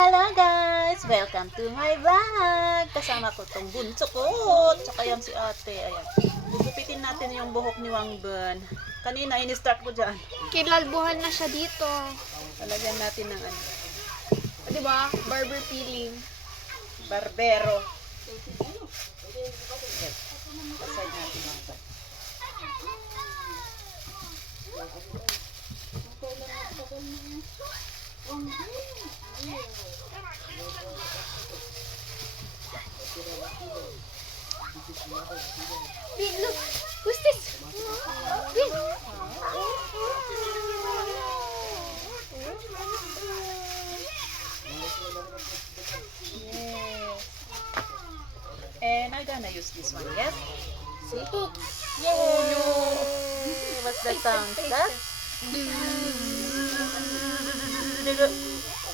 Hello guys! Welcome to my vlog! Kasama ko tong bunso ko. Tsaka yan si ate. Ayan. Gugupitin natin yung buhok ni Wangbun. Kanina, ini-start ko dyan. Kilalbuhan na siya dito. Talagyan natin ng ano. Diba? Barber peeling. Barbero. Yes. Aside natin mga ba. Wait, look. Who's this? Wait. Yes. And I'm gonna use this one, yes? See? Yay! Oh no! What's that sound? That?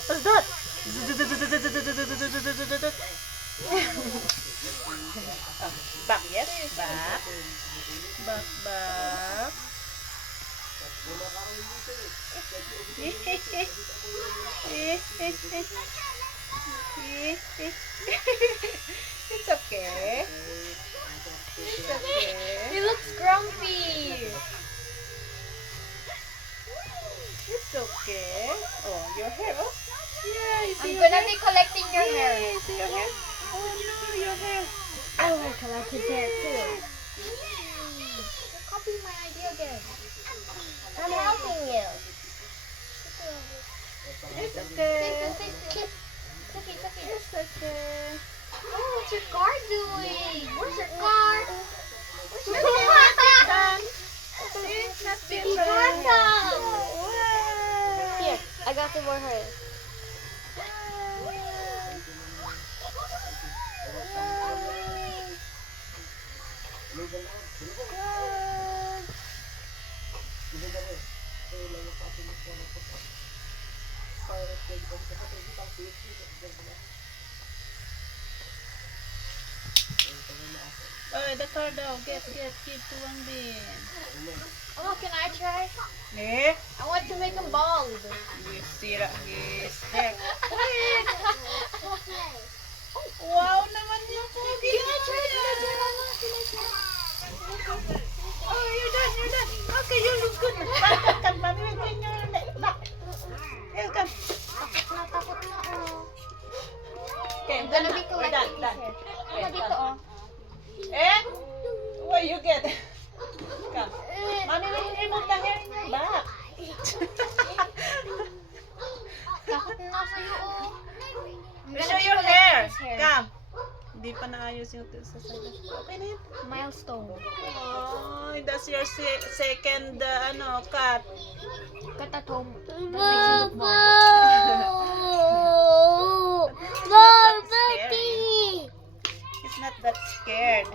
What's that? Back, yes? Back. Back. It's okay. It's okay. He looks grumpy. It's okay. Oh, your hair. Oh, yeah. You see I'm your gonna hair? be collecting your hair. Yeah, you see your hair? Oh no, your hair. I will collect his hair too. Copy my idea again. I'm helping you. It's okay. It's It's okay. Oh, what's your car doing? Where's your car? Where's your Done. See? Not Baby yet. panda. Wow. Here, I got some more hair. Oh, the car daw. Give to Wangbin. Oh, can I try? Eh? I want to make him bald. Sira his hair. Wow naman yung pogi. Can I try? Oh, you're done. Okay, you look good. Come, mommy, we'll bring your back. Here, come. Natakot na oh. Okay, I'm gonna done be na. We're collecting done. his hair. Okay, Ano dito done. oh? Eh? What you get? Come. Mommy, will remove the hair in your back. Takot na sa'yo oh. I'm gonna Show be your collecting hair. his hair. Come. Hindi pa naayos yung sa side. Okay na yun. Milestone. Oh, that's your second, cut. Cut at home. That makes you look bald. It's not that scared.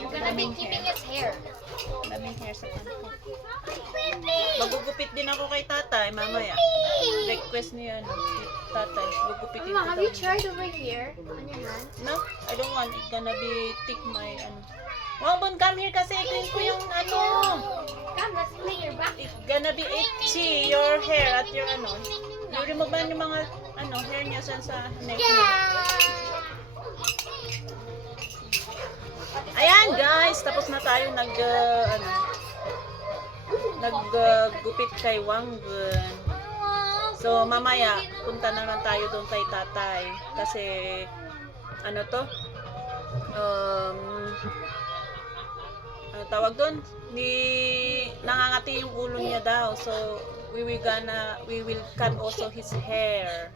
I'm gonna be keeping his hair. Daming hair sa kanto. Magugupit din ako kay tatay mamaya. Request niya tatay. Gugupitin Mama, ko have daw. you tried over here on your hand? No, I don't want it gonna be thick my Wangbun, come here kasi clean ko yung Come, let's play your back. It's gonna be itchy your hair at your You remove man yung mga hair niya sa neck niya. Ayan guys, tapos na tayo naggupit kay Wangbun. So mamaya punta naman tayo doon kay tatay kasi ano tawag doon nangangati yung ulo niya daw, so we will cut also his hair.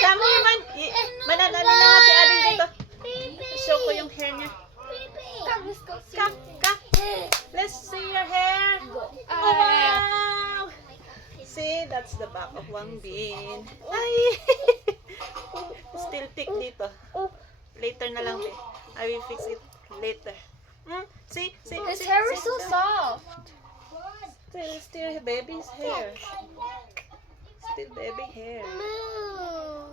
Come here mananali na nga si Ading dito. Show ko yung hair niya. Come, let's go see. Come. Let's see your hair. Wow. See, that's the back of Wangbin. Ay. Still thick dito. Later na lang din. I will fix it later. See? His hair is so soft. Still baby's hair. Still baby hair.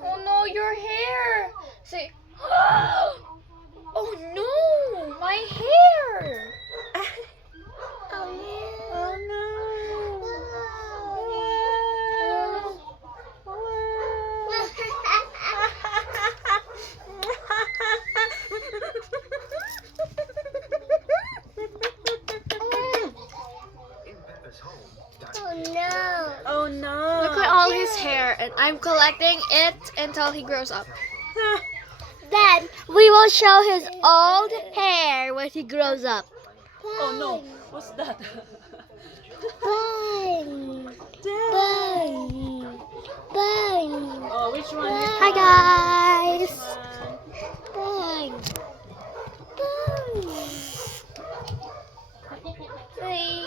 Oh no, your hair. Say, oh no, my hair. and I'm collecting it until he grows up. Then we will show his old hair when he grows up. Oh no, what's that? Bang! Damn. Bang! Bang! Oh, which one? Hi guys! One. Bang! Bang! Three.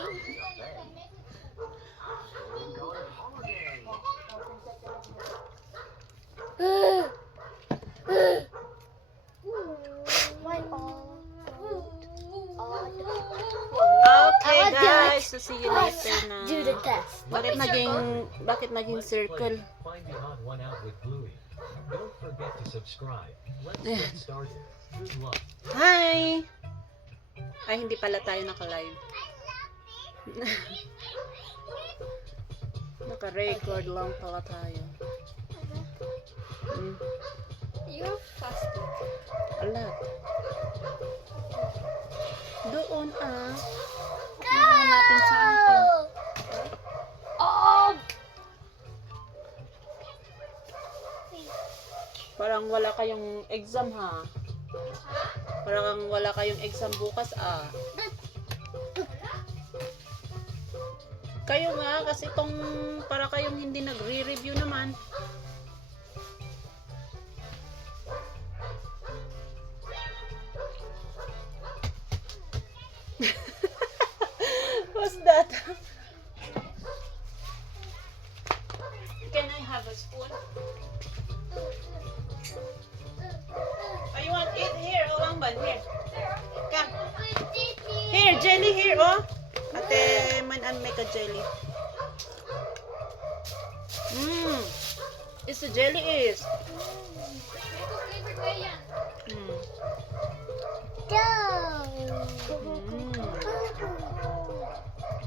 Okay I'll do guys, so see you later na. Do the test. Bakit naging circle? Find the odd one out with Bluey. Don't forget to subscribe. Let's get started. Good luck. Hi! Ay, hindi pala tayo naka-live. Naka-record lang pala tayo. You're plastic. Alat. Doon Go! natin sa akin. Oh! Parang wala kayong exam ha. Parang wala kayong exam bukas Kayo nga kasi itong para kayong hindi nagre-review naman. What's that? Can I have a spoon? Oh, you want it here? Oh, Wangban, here. Come. Here, jelly here, oh. Ate, man, make a jelly. It's the jelly is.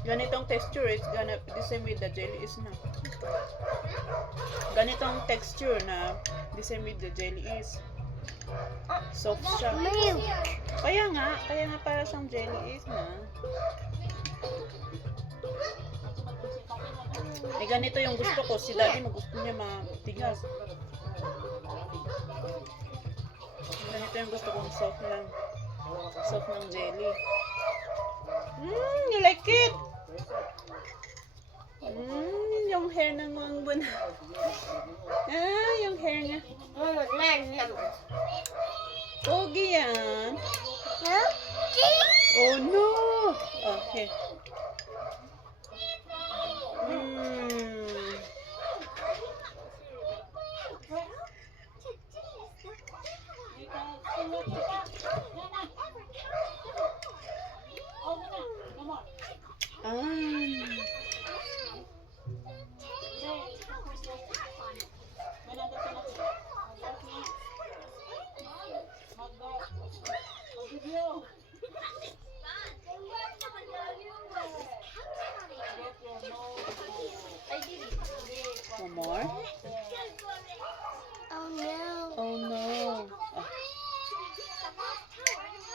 Ganitong texture, it's gonna the same with the jelly is na. Ganitong texture na the same with the jelly is. Soft siya. Kaya nga para siyang jelly is na. Eh ganito yung gusto ko, si daddy gusto niya matigas. Ganito yung gusto kong soft lang. Soft ng jelly. You like it? Yung hair ng Wangbon. Yung hair niya. Pogi yan. Oh no! Oh, here. One more? Oh no. Oh no. Oh.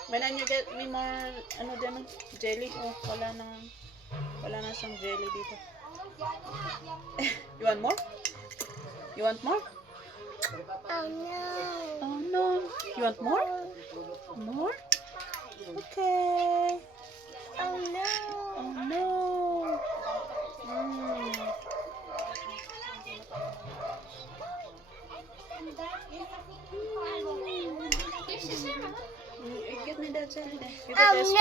When you get me more, jelly? Oh, wala na siyang jelly dito. You want more? You want more? Oh no. Oh no. You want more? More? Okay. Oh no. Oh no. Give me that jelly there. Give it a spoon.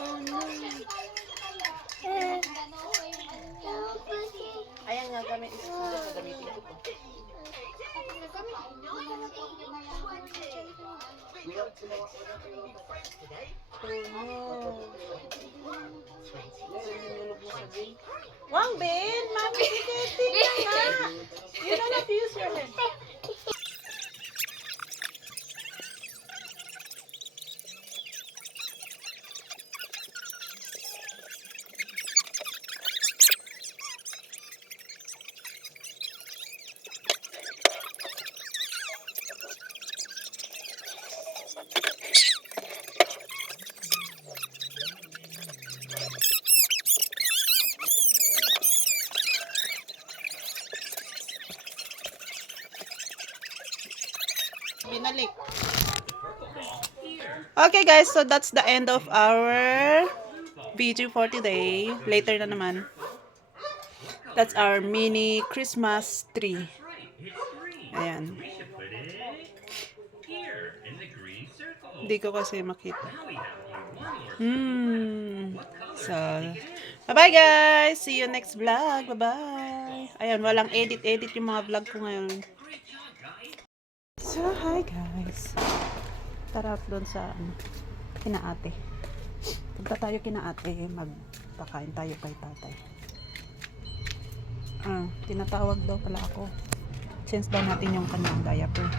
Oh no. Ayan nga, gamitin ko po. Wangbin, mami, tingnan nga. You don't have to use your hand. Okay guys, so that's the end of our video for today. Later na naman. That's our mini Christmas tree. Ayan. Hindi ko kasi makita. So, bye-bye guys! See you next vlog. Bye-bye! Ayan, walang edit-edit yung mga vlog ko ngayon. So, hi guys! Tara doon sa kina ate. Punta tayo kina ate, magpakain tayo kay tatay. Tinatawag daw pala ako. Change daw natin yung kanyang diaper.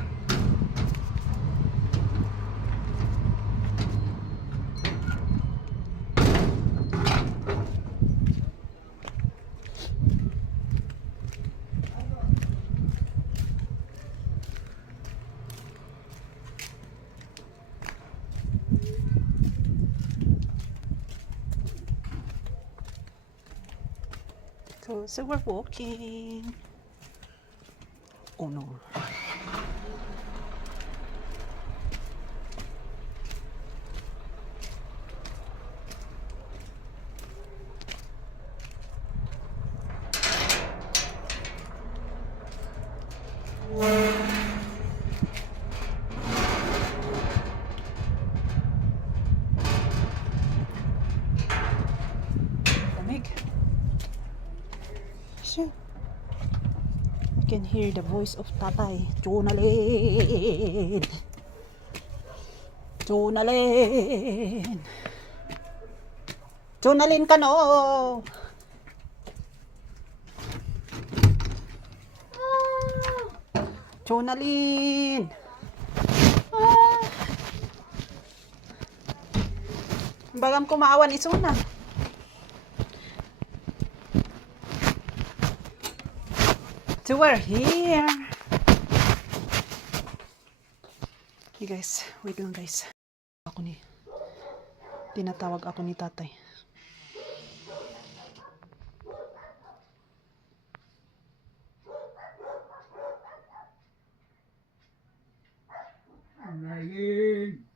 So we're walking. Oh no. Lamig. Shit. I can hear the voice of Tatay. Jonalyn. Jonalyn. Jonalyn ka no. Jonalyn. Bagam kumaawan isuna. So we're here. Okay guys, wait lang guys. Tinatawag ako ni tatay. Nalin.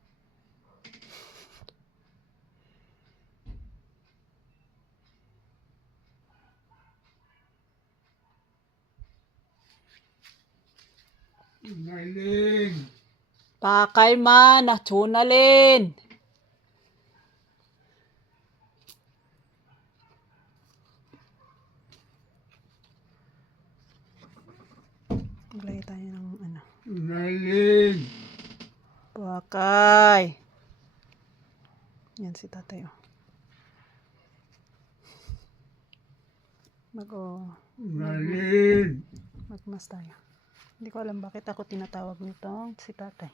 Nalin. Pakay man, Jonalyn. Maglagay tayo ng ano. Nalin. Pakay. Yan si tatay oh. Nalin. Magmas tayo. Hindi ko alam bakit ako tinatawag nito si tatay.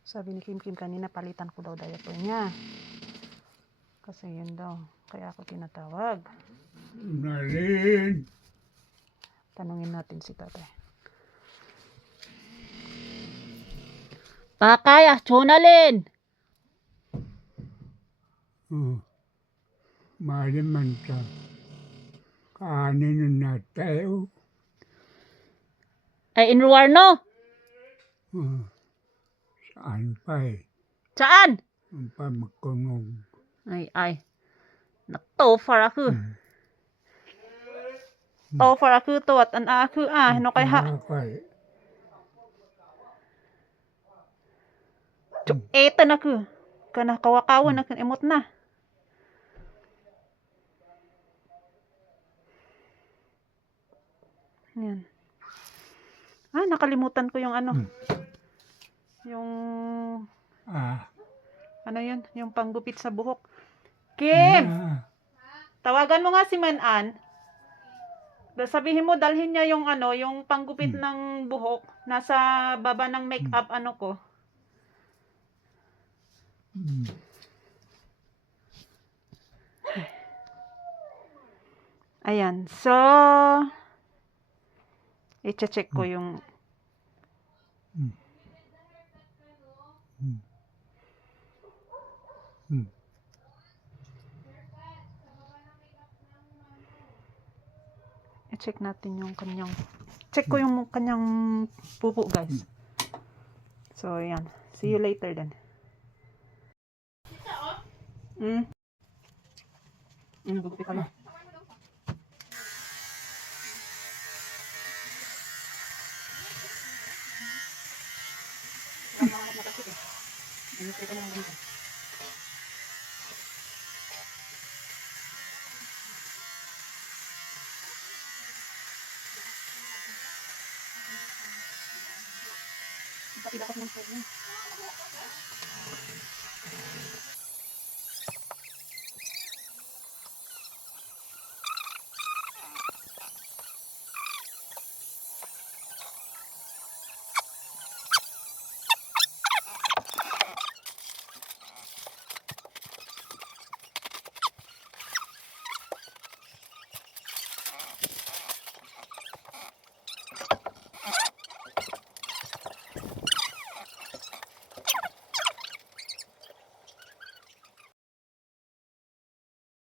Sabi ni Kim kanina palitan ko daw diaper niya. Kasi yun daw. Kaya ako tinatawag. Nalin. Tanungin natin si tatay. Pakay, Jonalyn. Malaman ka. Kanin na tayo. Ay, inruar no? Saan pa eh? Saan? Ang pa magkunog. Ay. Nakto para ako. To para ako to at an ako no kay ha. Eto na ko. Kana kawakawan na kan emot na. Yan. Nakalimutan ko yung ano. Yung ano yun? Yung panggupit sa buhok. Kim! Tawagan mo nga si Manan. Sabihin mo, dalhin niya yung ano, yung panggupit ng buhok. Nasa baba ng makeup ano ko. Ayan. So, i-check ko yung i-check natin yung kanyang check ko yung kanyang pupo guys. So, yan. See you later then. Gugupit ka na. Dapat ng